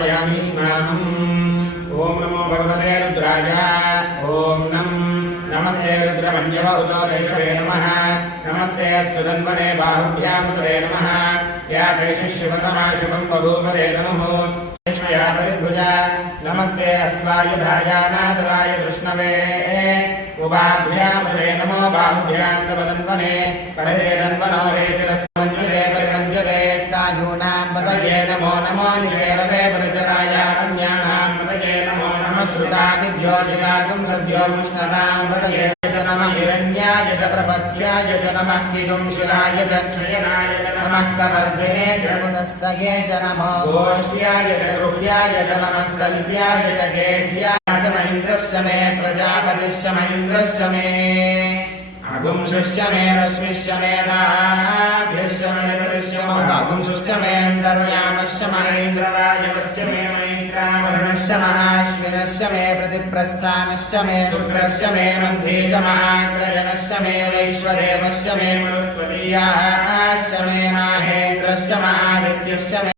समर्पयामि स्नानम्। ओम नमो भगवते रुद्राय। ओम नमस्ते रुद्रमन्यव उदोदैषवे नमः। नमस्ते अस्तु तन्वने बाहुभ्यामुदरे नमः। या दैशिष्यवतमा शुभं बभूवरे नमः। या परिभुजा नमस्ते अस्वायुधायानाददाय कृष्णवे उभाभ्यामुदरे नमो बाहुभ्यान्दपतन्वने परिते तन्वनो हेतिरस्वञ्जते परिपञ्जते स्तायूनां पतये नमो नमो निचेरवे परिचरायारण्याणां पतये नमो नमः श्रुताभिभ्यो जिगागं सभ्यो मुष्णतां पतये च नमः हिरण्याय च प्रपत्याय च नमः किगुंशिलाय च क्षयनाय च नमः कवर्धिने च पुनस्तये च नमो गोष्ठ्याय च गुह्याय च नमस्तल्प्याय च गेह्याय च महेन्द्रश्च मे प्रजापतिश्च महेन्द्रश्च मे अगुंशुश्च मे रश्मिश्च मे दाभ्यश्च मे प्रतिश्च अगुंशुश्च मे अन्तर्यामश्च महेन्द्रवायवश्च मे मैत्रावरुणश्च महाश्विनश्च मे प्रतिप्रस्थानश्च मे शुक्रश्च मे मध्ये च महाग्रयणश्च मे वैश्वदेवश्च मे मरुत्पदीयाश्च मे माहेन्द्रश्च महादित्यश्च मे